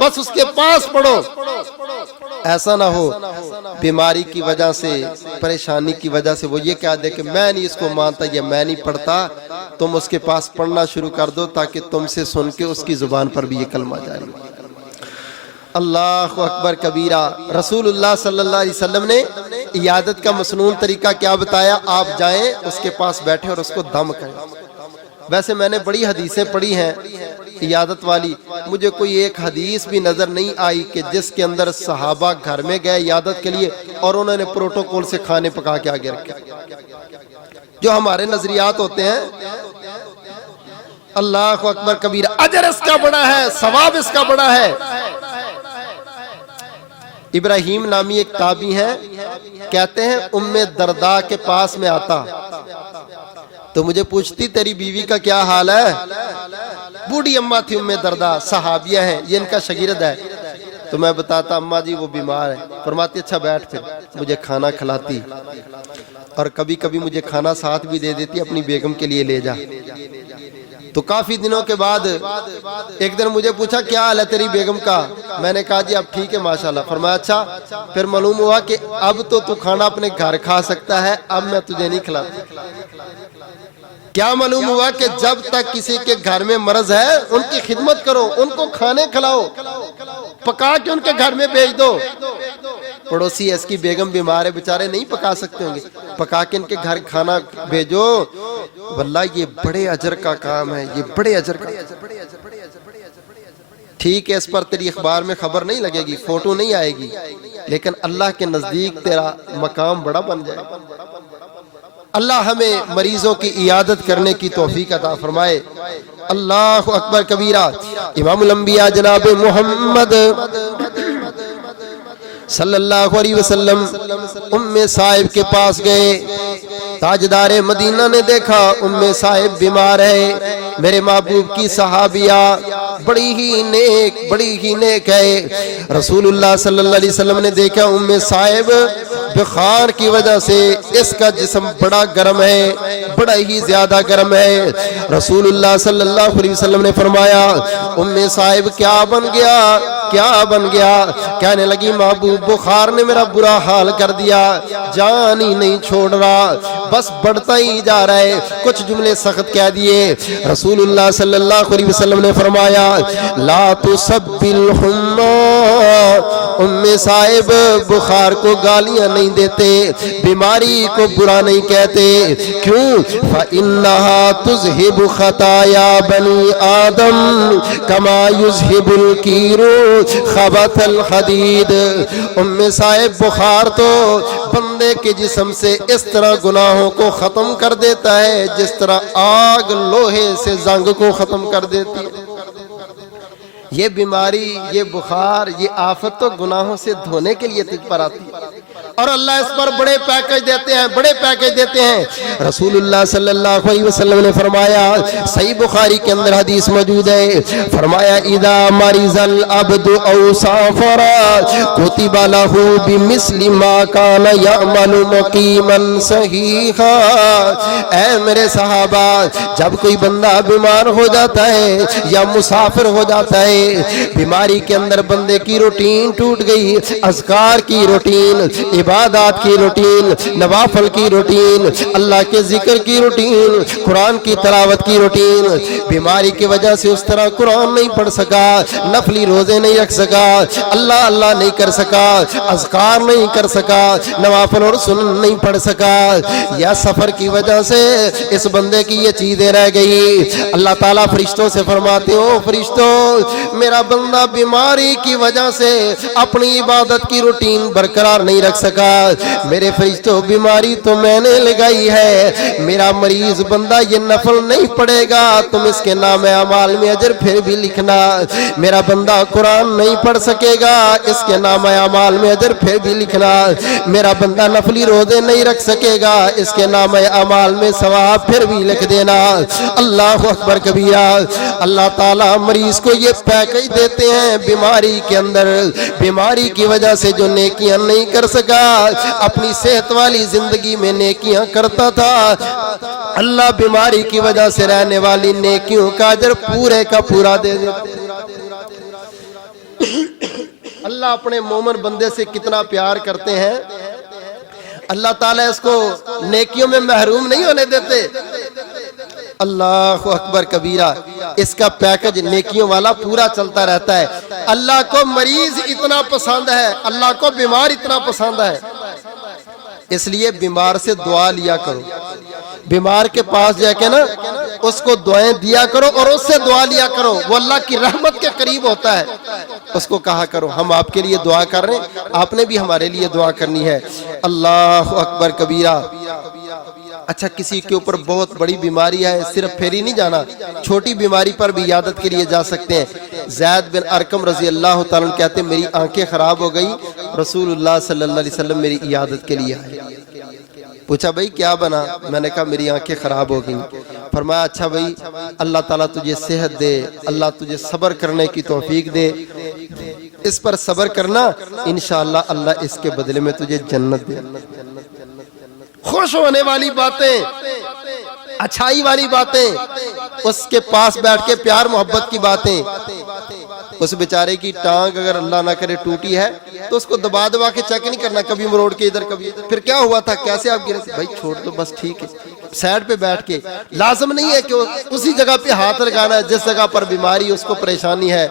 بس اس کے پاس پڑھو۔ ایسا نہ ہو بیماری کی وجہ سے، پریشانی کی وجہ سے وہ یہ کہہ دے کہ میں نہیں اس کو مانتا یا میں نہیں پڑھتا، تم اس کے پاس پڑھنا شروع کر دو تاکہ تم سے سن کے اس کی زبان پر بھی یہ کلمہ جاری ہو۔ اللہ اکبر کبیرہ۔ رسول اللہ صلی اللہ علیہ وسلم نے عیادت کا مسنون طریقہ کیا بتایا؟ آپ جائیں اس کے پاس بیٹھے اور اس کو دم کریں۔ ویسے میں نے بڑی حدیثیں پڑھی ہیں عیادت والی، مجھے کوئی ایک حدیث بھی نظر نہیں آئی کہ جس کے اندر صحابہ گھر میں گئے عیادت کے لیے اور انہوں نے پروٹوکول سے کھانے پکا کے آگے رکھے۔ جو ہمارے نظریات ہوتے ہیں، اللہ اکبر کبیرہ، اجر اس کا بڑا ہے، ثواب اس کا بڑا ہے۔ ابراہیم نامی ایک تابعی ہیں، کہتے ہیں ام درداء کے پاس میں آتا تو مجھے پوچھتی تیری بیوی کا کیا حال ہے؟ بوڑھی اماں تھی ام درداء، صحابیہ ہیں، یہ ان کا شاگرد ہے۔ تو میں بتاتا اماں جی وہ بیمار ہے۔ فرماتی اچھا بیٹھ، پھر مجھے کھانا کھلاتی اور کبھی کبھی مجھے کھانا ساتھ بھی دے دیتی، اپنی بیگم کے لیے لے جا۔ تو کافی دنوں کے بعد ایک دن مجھے پوچھا کیا حال ہے تیری بیگم کا؟ میں نے کہا جی اب ٹھیک ہے ماشاءاللہ۔ فرمایا اچھا، پھر معلوم ہوا کہ اب تو کھانا اپنے گھر کھا سکتا ہے، اب میں تجھے نہیں کھلاتا۔ کیا معلوم ہوا کہ جب تک کسی کے گھر میں مرض ہے ان کی خدمت کرو، ان کو کھانے کھلاؤ، پکا کے ان کے گھر میں بھیج دو۔ پڑوسی اس کی بیگم بیمار ہے، بیچارے نہیں پکا سکتے ہوں گے، پکا کے ان کے گھر کھانا بھیجو۔ واللہ یہ بڑے اجر کا کام ہے، یہ بڑے اجر کا۔ ٹھیک ہے اس پر تیری اخبار میں خبر نہیں لگے گی، فوٹو نہیں آئے گی، لیکن اللہ کے نزدیک تیرا مقام بڑا بن جائے گا۔ اللہ ہمیں مریضوں کی عیادت کرنے کی توفیق عطا فرمائے۔ اللہ اکبر کبیرہ۔ امام الانبیاء جناب محمد صلی اللہ علیہ وسلم ام صاحب کے پاس گئے۔ تاجدار مدینہ نے دیکھا ام صاحب بیمار ہے، میرے محبوب کی صحابیہ بڑی ہی نیک ہے۔ رسول اللہ صلی اللہ علیہ وسلم نے دیکھا ام صاحب بخار کی وجہ سے اس کا جسم بڑا گرم ہے، بڑا ہی زیادہ گرم ہے۔ رسول اللہ صلی اللہ علیہ وسلم نے فرمایا ام صاحب کیا بن گیا؟ کہنے لگی محبوب بخار نے میرا برا حال کر دیا، جان ہی نہیں چھوڑ رہا، بس بڑھتا ہی جا رہا ہے۔ کچھ جملے سخت کہہ دیے۔ رسول اللہ صلی اللہ علیہ وسلم نے فرمایا لا تسب الحمى، ام صاحب بخار کو گالیاں نہیں دیتے، بیماری کو برا نہیں کہتے۔ کیوں؟ فإنها تذهب خطايا بني آدم كما يذهب الكير خبث الحديد۔ ام صاحب بخار تو بندے کے جسم سے اس طرح گناہوں کو ختم کر دیتا ہے جس طرح آگ لوہے سے زنگ کو ختم کر دیتی ہے۔ یہ بیماری، یہ بخار، یہ آفت تو گناہوں سے دھونے کے لیے تجھ پر آتی ہے، اور اللہ اس پر بڑے پیکج دیتے ہیں، بڑے پیکج دیتے ہیں۔ رسول اللہ صلی اللہ علیہ وسلم نے فرمایا، صحیح بخاری کے اندر حدیث موجود ہے، فرمایا اذا مرض العبد او سافر كتب له بمثل ما كان يعمل مقيما صحيحا۔ اے میرے صحابہ، جب کوئی بندہ بیمار ہو جاتا ہے یا مسافر ہو جاتا ہے، بیماری کے اندر بندے کی روٹین ٹوٹ گئی، اذکار کی روٹین، عبادات کی روٹین، نوافل کی روٹین، اللہ کے ذکر کی روٹین، قرآن کی تلاوت کی روٹین، بیماری کی وجہ سے اس طرح قرآن نہیں پڑھ سکا، نفلی روزے نہیں رکھ سکا، اللہ اللہ نہیں کر سکا، اذکار نہیں کر سکا، نوافل اور سنن نہیں پڑھ سکا، یا سفر کی وجہ سے اس بندے کی یہ چیزیں رہ گئی، اللہ تعالیٰ فرشتوں سے فرماتے ہو، فرشتوں میرا بندہ بیماری کی وجہ سے اپنی عبادت کی روٹین برقرار نہیں رکھ سکا، میرے فرشتوں بیماری تو میں نے لگائی ہے، میرا مریض بندہ یہ نفل نہیں پڑھے گا، تم اس کے نام اعمال میں اجر پھر بھی لکھنا، میرا بندہ قرآن نہیں پڑھ سکے گا، اس کے نام اعمال میں اجر پھر بھی لکھنا، میرا بندہ نفلی روزے نہیں رکھ سکے گا، اس کے نام اعمال میں ثواب پھر بھی لکھ دینا۔ اللہ اکبر کبیرہ۔ اللہ تعالیٰ مریض کو یہ پیکج دیتے ہیں بیماری کے اندر، بیماری کی وجہ سے جو نیکیاں نہیں کر سکا، اپنی صحت والی زندگی میں نیکیاں کرتا تھا، اللہ بیماری کی وجہ سے رہنے والی نیکیوں کا اجر پورے کا پورا دے دیتے۔ اللہ اپنے مومن بندے سے کتنا پیار کرتے ہیں، اللہ تعالیٰ اس کو نیکیوں میں محروم نہیں ہونے دیتے۔ اللہ اکبر کبیرہ۔ اس کا پیکج نیکیوں والا پورا چلتا رہتا ہے۔ اللہ کو مریض اتنا پسند ہے، اللہ کو بیمار اتنا پسند ہے، اس لیے بیمار سے دعا لیا کرو، بیمار کے پاس جا کے نا اس کو دعائیں دیا کرو اور اس سے دعا لیا کرو، وہ اللہ کی رحمت کے قریب ہوتا ہے، اس کو کہا کرو ہم آپ کے لیے دعا کر رہے ہیں، آپ نے بھی ہمارے لیے دعا کرنی ہے۔ اللہ اکبر کبیرہ۔ اچھا، کسی کے اوپر بہت بڑی بیماری ہے، صرف پھیری نہیں جانا، چھوٹی بیماری پر بھی عیادت کے لیے جا سکتے ہیں۔ زید بن ارقم رضی اللہ تعالیٰ عنہ کہتے ہیں میری آنکھیں خراب ہو گئی، رسول اللہ صلی اللہ علیہ وسلم میری عیادت کے لیے آئے۔ پوچھا بھائی کیا بنا؟ میں نے کہا میری آنکھیں خراب ہو گئیں۔ فرمایا اچھا بھائی اللہ تعالیٰ تجھے صحت دے، اللہ تجھے صبر کرنے کی توفیق دے، اس پر صبر کرنا، انشاءاللہ اللہ اس کے بدلے میں تجھے جنت دے۔ خوش ہونے والی باتیں، اچھائی والی باتیں، اس کے پاس بیٹھ کے پیار محبت کی باتیں۔ اس بیچارے کی ٹانگ اگر اللہ نہ کرے ٹوٹی ہے تو اس کو دبا دبا کے چیک نہیں کرنا، کبھی مروڑ کے ادھر کبھی پھر کیا ہوا تھا، کیسے آپ گرے تھے، بھائی چھوڑ دو بس ٹھیک ہے، سائڈ پہ بیٹھ کے۔ لازم نہیں ہے کہ اسی جگہ پہ ہاتھ لگانا ہے جس جگہ پر بیماری اس کو پریشانی ہے،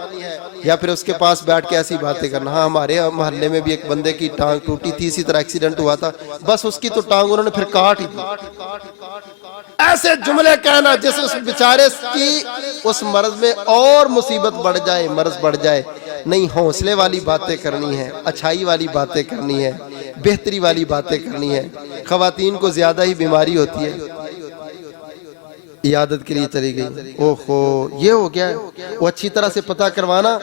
یا پھر اس کے پاس بیٹھ کے ایسی باتیں کرنا۔ ہاں ہمارے محلے میں بھی ایک بندے کی ٹانگ ٹوٹی تھی، اسی طرح ایکسیڈنٹ ہوا تھا، بس اس کی تو ٹانگ انہوں نے پھر کاٹ ہی دی۔ ایسے جملے کہنا جس اس بیچارے کی اس مرض میں اور مصیبت بڑھ جائے، مرض بڑھ جائے، نہیں، حوصلے والی باتیں کرنی ہے، اچھائی والی باتیں کرنی ہے، بہتری والی باتیں کرنی ہے۔ خواتین کو زیادہ ہی بیماری ہوتی ہے، عیادت کے لیے چلی گئی، اوہو یہ ہو گیا ہے، وہ اچھی طرح سے پتہ کروانا،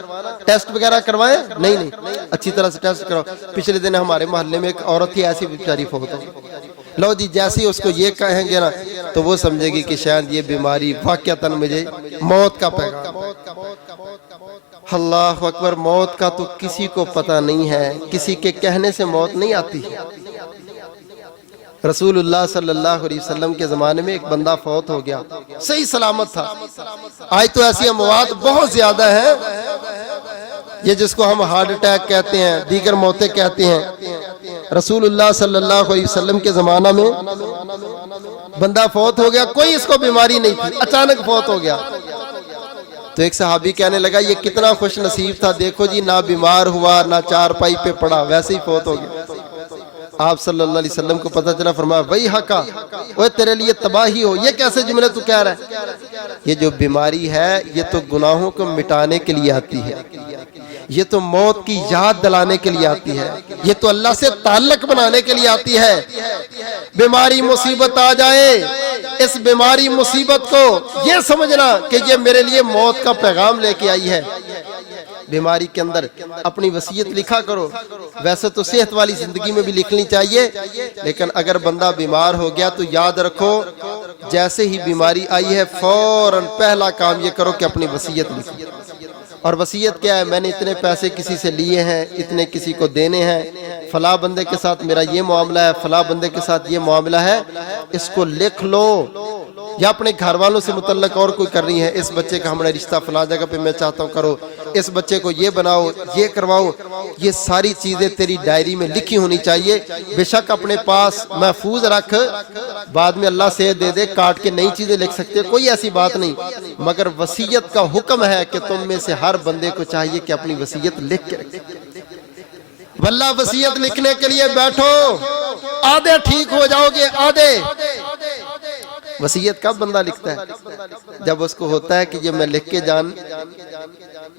ٹیسٹ وغیرہ کروائیں، نہیں اچھی طرح سے ٹیسٹ کرواؤ۔ پچھلے دن ہمارے محلے میں ایک عورت تھی، ایسی بیچاری فوت ہو، لو جی جیسے ہی اس کو یہ کہیں گے نا تو وہ سمجھے گی کہ شاید یہ بیماری واقعتاً مجھے موت کا پیغام۔ اللہ اکبر۔ موت کا تو کسی کو پتہ نہیں ہے، کسی کے کہنے سے موت نہیں آتی۔ رسول اللہ صلی اللہ علیہ وسلم کے زمانے میں ایک بندہ فوت ہو گیا، صحیح سلامت تھا۔ آج تو ایسی اموات بہت زیادہ ہیں، یہ جس کو ہم ہارٹ اٹیک کہتے ہیں، دیگر موتیں کہتے ہیں۔ رسول اللہ صلی اللہ علیہ وسلم کے زمانہ میں بندہ فوت ہو گیا، کوئی اس کو بیماری نہیں تھی، اچانک فوت ہو گیا۔ تو ایک صحابی کہنے لگا یہ کتنا خوش نصیب تھا، دیکھو جی نہ بیمار ہوا، نہ چارپائی پہ پڑا، ویسے ہی فوت ہو گیا۔ آپ صلی اللہ علیہ وسلم کو پتہ چلا، فرمایا وہی حقا، وہ تیرے لیے تباہی ہو، یہ کیسے جملے تو کہہ رہا ہے؟ یہ جو بیماری ہے یہ تو گناہوں کو مٹانے کے لیے آتی ہے، یہ تو موت کی یاد دلانے کے لیے آتی ہے، یہ تو اللہ سے تعلق بنانے کے لیے آتی ہے۔ بیماری مصیبت آ جائے، اس بیماری مصیبت کو یہ سمجھنا کہ یہ میرے لیے موت کا پیغام لے کے آئی ہے، بیماری کے اندر اپنی وصیت لکھا کرو. ویسے تو صحت والی زندگی میں بھی لکھنی چاہیے، لیکن اگر بندہ بیمار ہو گیا تو یاد رکھو جیسے ہی بیماری آئی ہے فوراً پہلا کام یہ کرو کہ اپنی وصیت لکھو. اور وصیت کیا ہے؟ میں نے اتنے پیسے کسی سے لیے ہیں، اتنے کسی کو دینے ہیں، فلاں بندے کے ساتھ میرا یہ معاملہ ہے، فلاں بندے کے ساتھ یہ معاملہ ہے، اس کو لکھ لو. یا اپنے گھر والوں سے متعلق اور کوئی کرنی ہے، اس بچے کا ہمارا رشتہ فلاں جگہ پہ میں چاہتا ہوں کرو، اس بچے کو یہ بناؤ، یہ کرواؤ. یہ ساری چیزیں تیری ڈائری میں لکھی ہونی چاہیے. بے شک اپنے پاس محفوظ رکھ، بعد میں اللہ سے دے دے، کاٹ کے نئی چیزیں لکھ سکتے، کوئی ایسی بات نہیں. مگر وصیت کا حکم ہے کہ تم میں سے ہر بندے کو چاہیے کہ اپنی وصیت لکھ کے رکھے. واللہ وصیت لکھنے کے لیے بیٹھو، آدھے ٹھیک ہو جاؤ گے، آدھے. وصیت کب بندہ لکھتا ہے؟ جب اس کو ہوتا ہے کہ یہ میں لکھ کے جان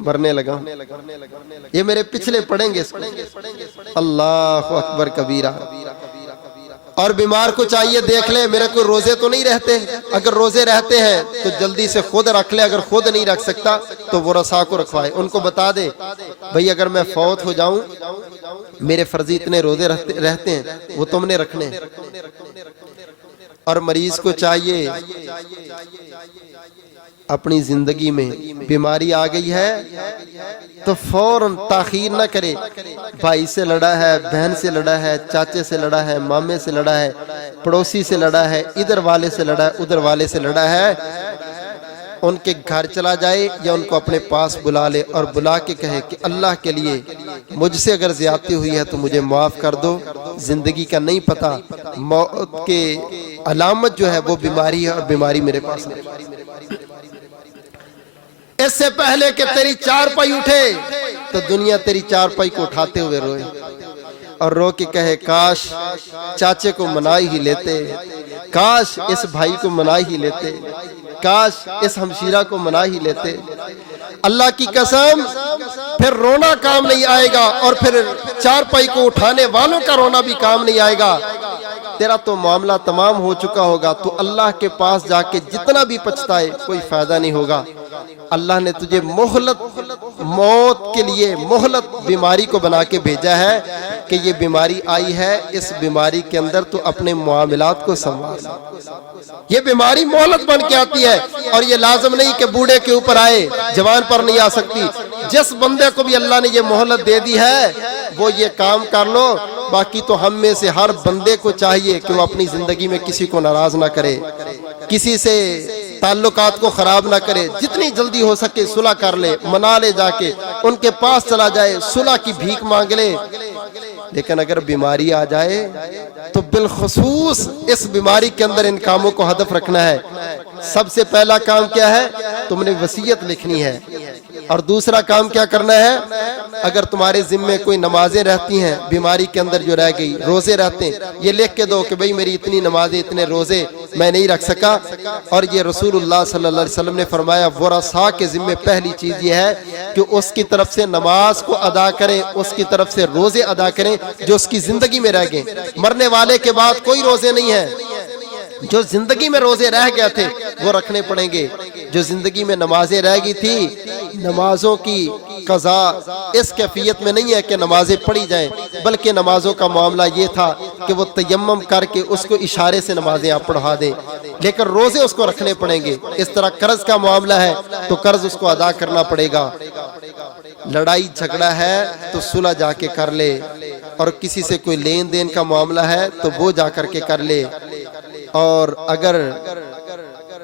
مرنے لگا ہوں. یہ میرے پچھلے پڑھیں گے اس کو. اللہ اکبر کبیرہ. اور بیمار کو چاہیے دیکھ لے میرے کوئی روزے تو نہیں رہتے، اگر روزے رہتے ہیں تو جلدی سے خود رکھ لے، اگر خود نہیں رکھ سکتا تو وہ رسا کو رکھوائے. ان کو بتا دے بھئی اگر میں فوت ہو جاؤں میرے فرضی اتنے روزے رہتے ہیں وہ تم نے رکھنے. اور مریض کو چاہیے اپنی زندگی میں بیماری آ گئی ہے تو فوراً تاخیر نہ کرے. بھائی سے لڑا ہے، بہن سے لڑا ہے، چاچے سے لڑا ہے، مامے سے لڑا ہے، پڑوسی سے لڑا ہے، ادھر والے سے لڑا ہے، ادھر والے سے لڑا ہے، ان کے گھر چلا جائے یا ان کو اپنے پاس بلا لے اور بلا کے کہے کہ اللہ کے لیے مجھ سے اگر زیادتی ہوئی ہے تو مجھے معاف کر دو. زندگی کا نہیں پتا، موت کے علامت جو ہے وہ بیماری ہے اور بیماری میرے پاس ہے. اس سے پہلے کہ تیری چار پائی اٹھے تو دنیا تیری چار پائی کو اٹھاتے ہوئے روئے اور رو کے کہے کاش چاچے کو منا ہی لیتے، کاش اس بھائی کو منا ہی لیتے، کاش اس ہمشیرہ کو منا ہی لیتے. اللہ کی قسم پھر رونا کام نہیں آئے گا اور پھر چار پائی کو اٹھانے والوں کا رونا بھی کام نہیں آئے گا. تیرا تو معاملہ تمام ہو چکا ہوگا، تو اللہ کے پاس جا کے جتنا بھی پچھتائے کوئی فائدہ نہیں ہوگا. اللہ نے تجھے مہلت موت کے لیے مہلت بیماری کو بنا کے بھیجا ہے کہ یہ بیماری آئی ہے، اس بیماری کے اندر تو اپنے معاملات کو سنبھال. یہ بیماری مہلت بن کے آتی ہے اور یہ لازم نہیں کہ بوڑھے کے اوپر آئے، جوان پر نہیں آ سکتی. جس بندے کو بھی اللہ نے یہ مہلت دے دی ہے وہ یہ کام کر لو. باقی تو ہم میں سے ہر بندے کو چاہیے کہ وہ اپنی زندگی میں کسی کو ناراض نہ کرے، کسی سے تعلقات کو خراب نہ کرے. جتنی جلدی ہو سکے صلح کر لے، منا لے، جا کے ان کے پاس چلا جائے، صلح کی بھیک مانگ لے. لیکن اگر بیماری آ جائے تو بالخصوص اس بیماری کے اندر ان کاموں کو ہدف رکھنا ہے. سب سے پہلا کام کیا ہے؟ تم نے وصیت لکھنی ہے. اور دوسرا کام کیا کرنا ہے؟ اگر تمہارے ذمے کوئی نمازیں رہتی ہیں بیماری کے اندر جو رہ گئی، روزے رہتے ہیں، یہ لکھ کے دو کہ بھئی میری اتنی نمازیں، اتنے روزے میں نہیں رکھ سکا. اور یہ رسول اللہ صلی اللہ علیہ وسلم نے فرمایا ورثاء کے ذمے پہلی چیز یہ ہے کہ اس کی طرف سے نماز کو ادا کریں، اس کی طرف سے روزے ادا کریں جو اس کی زندگی میں رہ گئے. مرنے والے کے بعد کوئی روزے نہیں ہیں. جو زندگی میں روزے رہ گئے تھے وہ رکھنے پڑیں گے. جو زندگی میں نمازیں رہ گئی تھی، نمازوں کی قضا اس کیفیت میں نہیں ہے کہ نمازیں پڑھی جائیں، بلکہ نمازوں کا معاملہ یہ تھا کہ وہ تیمم کر کے اس کو اشارے سے نمازیں آپ پڑھا دیں، لیکن روزے اس کو رکھنے پڑیں گے. اس طرح قرض کا معاملہ ہے تو قرض اس کو ادا کرنا پڑے گا. لڑائی جھگڑا ہے تو صلح جا کے کر لے، اور کسی سے کوئی لین دین کا معاملہ ہے تو وہ جا کر کے کر لے. اور اگر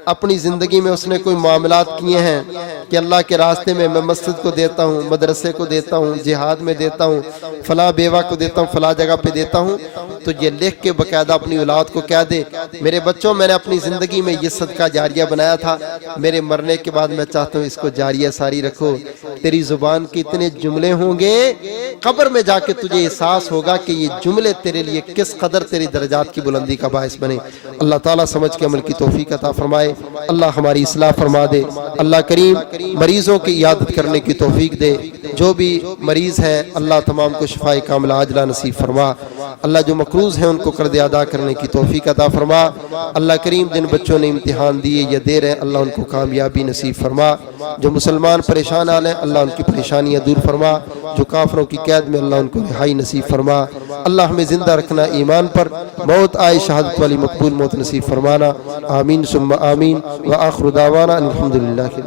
اپنی زندگی میں اس نے کوئی معاملات کیے ہیں کہ اللہ کے راستے میں مسجد کو دیتا ہوں، مدرسے کو دیتا ہوں، جہاد میں دیتا ہوں، فلاں بیوہ کو دیتا ہوں، فلاں جگہ پہ دیتا ہوں، تو یہ لکھ کے باقاعدہ اپنی اولاد کو کہہ دے میرے بچوں میں نے اپنی زندگی میں یہ صدقہ جاریہ بنایا تھا، میرے مرنے کے بعد میں چاہتا ہوں اس کو جاریہ ساری رکھو. تیری زبان کے اتنے جملے ہوں گے قبر میں جا کے تجھے احساس ہوگا کہ یہ جملے تیرے لیے کس قدر تیری درجات کی بلندی کا باعث بنے. اللہ تعالیٰ سمجھ کے عمل کی توفیق عطا فرمائے. اللہ ہماری اصلاح فرما دے. اللہ کریم مریضوں کی عیادت کرنے کی توفیق دے. جو بھی مریض ہیں اللہ تمام کو شفاء کاملہ عاجلہ نصیب فرما۔ اللہ جو مقروض ہیں ان کو قرض ادا کرنے کی توفیق عطا فرما۔ اللہ کریم جن بچوں نے امتحان دیے یا دے رہے ہیں اللہ ان کو کامیابی نصیب فرما۔ جو مسلمان پریشان حال ہیں اللہ ان کی پریشانیاں دور فرما۔ جو کافروں کی قید میں اللہ ان کو رہائی نصیب فرما۔ اللہ ہمیں زندہ رکھنا ایمان پر، موت آئے شہادت والی مقبول موت نصیب فرمانا۔ آمین ثم آمین۔ وآخر دعوانا الحمدللہ۔